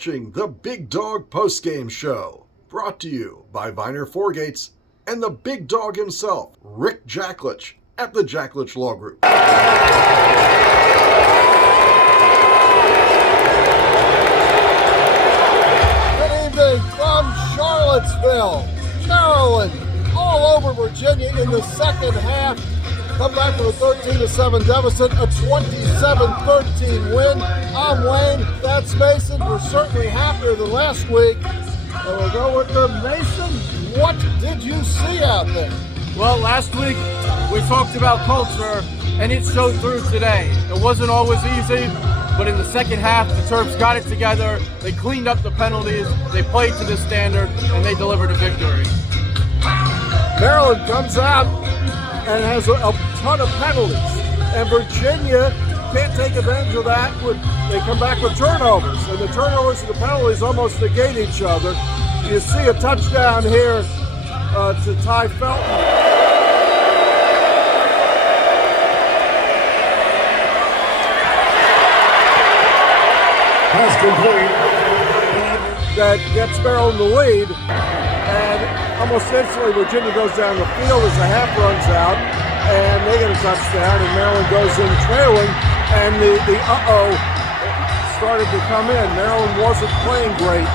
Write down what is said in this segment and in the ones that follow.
watching the Big Dog Postgame Show, brought to you by Viener Foregates and the big dog himself, Rick Jacklich at the Jacklich Law Group. Good evening from Charlottesville, Maryland, all over Virginia in the second half. Come back with a 13-7 deficit, a 27-13 win. I'm Wayne, that's Mason. We're certainly happier than last week. And we'll go with the Mason. What did you see out there? Well, last week we talked about culture, and it showed through today. It wasn't always easy, but in the second half, the Terps got it together. They cleaned up the penalties, they played to the standard, and they delivered a victory. Maryland comes out and has a ton of penalties, and Virginia can't take advantage of that when they come back with turnovers, and the turnovers and the penalties almost negate each other. You see a touchdown here to Ty Felton. Pass complete. That gets Maryland the lead, and almost instantly Virginia goes down the field as the half runs out, and they get a touchdown, and Maryland goes in trailing, and the uh-oh started to come in. Maryland wasn't playing great,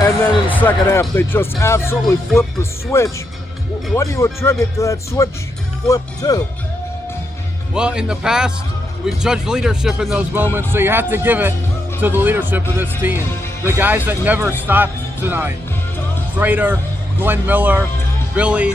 and then in the second half they just absolutely flipped the switch. What do you attribute to that switch flip to? Well, in the past, we've judged leadership in those moments, so you have to give it to the leadership of this team. The guys that never stopped tonight. Schrader, Glenn Miller, Billy,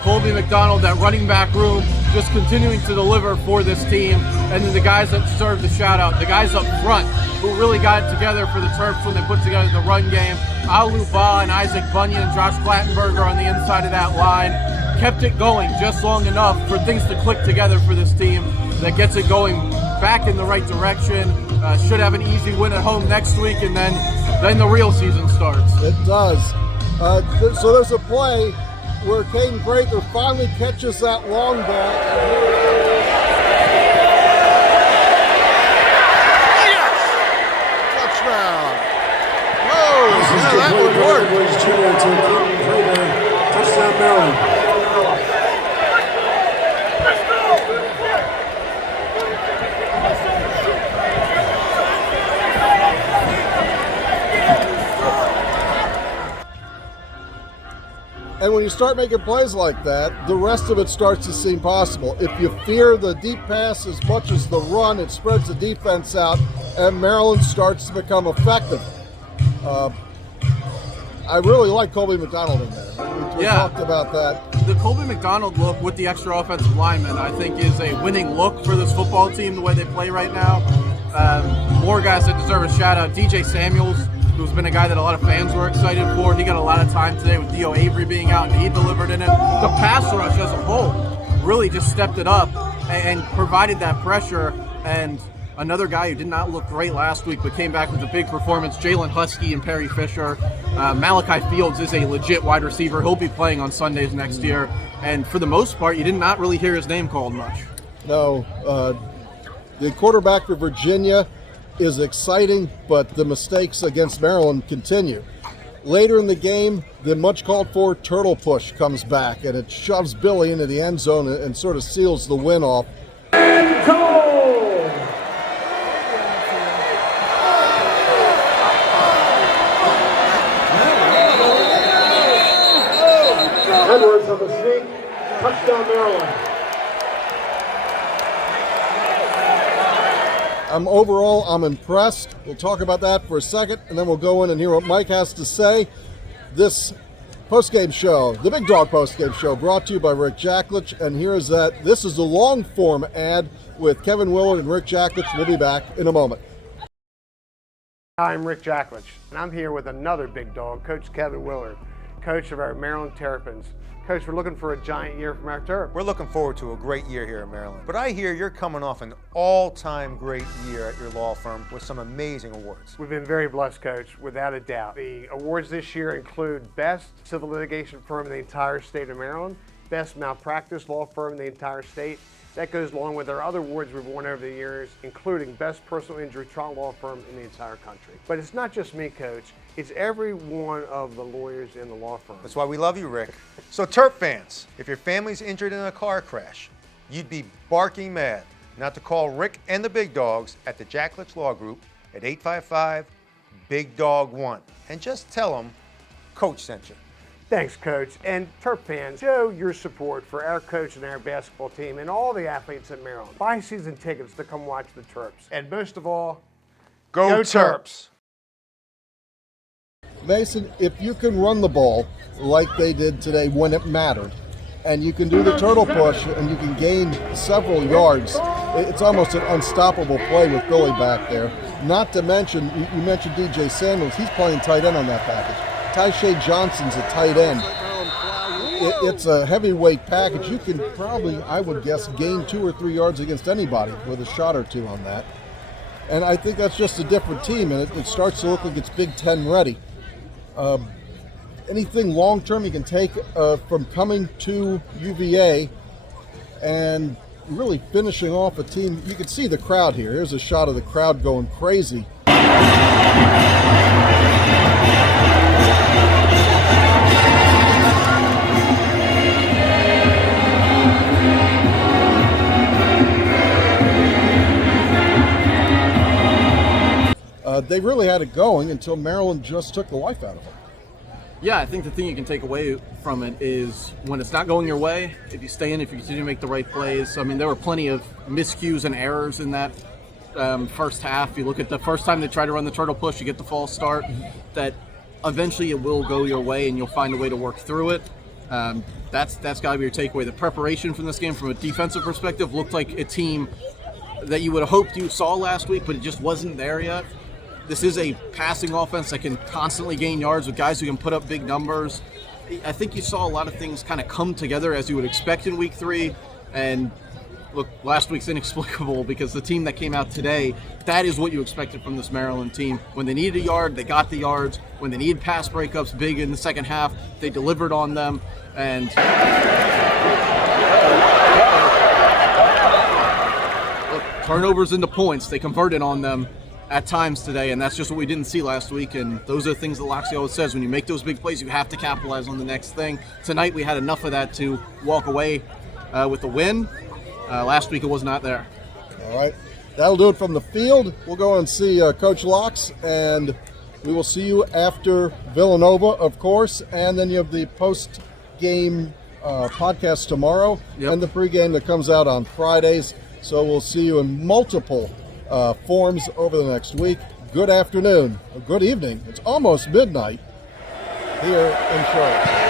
Colby McDonald, that running back room, just continuing to deliver for this team. And then the guys that deserve the shout out, the guys up front who really got it together for the Terps when they put together the run game. Alu Ba and Isaac Bunyan and Josh Plattenberger on the inside of that line kept it going just long enough for things to click together for this team that gets it going back in the right direction. Should have an easy win at home next week, and then the real season starts. It does. So there's a play where Caden Prather finally catches that long ball. Yes! Touchdown! Whoa! Yeah, that would work. Touchdown, Maryland. And when you start making plays like that, the rest of it starts to seem possible. If you fear the deep pass as much as the run, it spreads the defense out, and Maryland starts to become effective. I really like Colby McDonald in there. We talked about that. The Colby McDonald look with the extra offensive lineman, I think, is a winning look for this football team, the way they play right now. More guys that deserve a shout out. DJ Samuels, who's been a guy that a lot of fans were excited for. He got a lot of time today with Dio Avery being out, and he delivered in it. The pass rush as a whole really just stepped it up and provided that pressure. And another guy who did not look great last week but came back with a big performance, Jalen Husky and Perry Fisher. Malachi Fields is a legit wide receiver. He'll be playing on Sundays next year. And for the most part, you did not really hear his name called much. No, the quarterback for Virginia is exciting, but the mistakes against Maryland continue. Later in the game, the much called for turtle push comes back, and it shoves Billy into the end zone and sort of seals the win off. End zone! Edwards on the sneak, touchdown Maryland. Overall, I'm impressed. We'll talk about that for a second, and then we'll go in and hear what Mike has to say. This postgame show, the Big Dog postgame show, brought to you by Rick Jacklich, and here is that. This is a long-form ad with Kevin Willard and Rick Jacklich. We'll be back in a moment. Hi, I'm Rick Jacklich, and I'm here with another big dog, Coach Kevin Willard, coach of our Maryland Terrapins. Coach, we're looking for a giant year from our Terps. We're looking forward to a great year here in Maryland. But I hear you're coming off an all-time great year at your law firm with some amazing awards. We've been very blessed, Coach, without a doubt. The awards this year include Best Civil Litigation Firm in the entire state of Maryland, Best Malpractice Law Firm in the entire state, That goes along with our other awards we've won over the years, including Best Personal Injury Trial Law Firm in the entire country. But it's not just me, Coach. It's every one of the lawyers in the law firm. That's why we love you, Rick. So Terp fans, if your family's injured in a car crash, you'd be barking mad not to call Rick and the Big Dogs at the Jacklich Law Group at 855-BIG-DOG-1. And just tell them Coach sent you. Thanks, Coach. And Terp fans, show your support for our coach and our basketball team and all the athletes at Maryland. Buy season tickets to come watch the Terps. And most of all, Go Terps! Mason, if you can run the ball like they did today when it mattered, and you can do the turtle push and you can gain several yards, it's almost an unstoppable play with Billy back there. Not to mention, you mentioned DJ Samuels, he's playing tight end on that package. Tyshae Johnson's a tight end. It's a heavyweight package. You can probably, I would guess, gain 2 or 3 yards against anybody with a shot or two on that. And I think that's just a different team, and it starts to look like it's Big Ten ready. Anything long-term you can take from coming to UVA and really finishing off a team. You can see the crowd here. Here's a shot of the crowd going crazy. They really had it going until Maryland just took the life out of them. Yeah, I think the thing you can take away from it is when it's not going your way, if you stay in, if you continue to make the right plays. I mean, there were plenty of miscues and errors in that first half. You look at the first time they try to run the turtle push, you get the false start, that eventually it will go your way and you'll find a way to work through it. That's got to be your takeaway. The preparation from this game from a defensive perspective looked like a team that you would have hoped you saw last week, but it just wasn't there yet. This is a passing offense that can constantly gain yards with guys who can put up big numbers. I think you saw a lot of things kind of come together as you would expect in week 3. And look, last week's inexplicable because the team that came out today, that is what you expected from this Maryland team. When they needed a yard, they got the yards. When they needed pass breakups big in the second half, they delivered on them. And look, turnovers into points, they converted on them at times today, and that's just what we didn't see last week. And those are the things that Loxley always says, when you make those big plays, you have to capitalize on the next thing. Tonight we had enough of that to walk away with the win. Last week it was not there. All right, that'll do it from the field. We'll go and see Coach Locks, and we will see you after Villanova, of course, and then you have the post-game podcast tomorrow, and the pregame that comes out on Fridays. So we'll see you in multiple forms over the next week. Good afternoon, or good evening. It's almost midnight here in Charlottesville.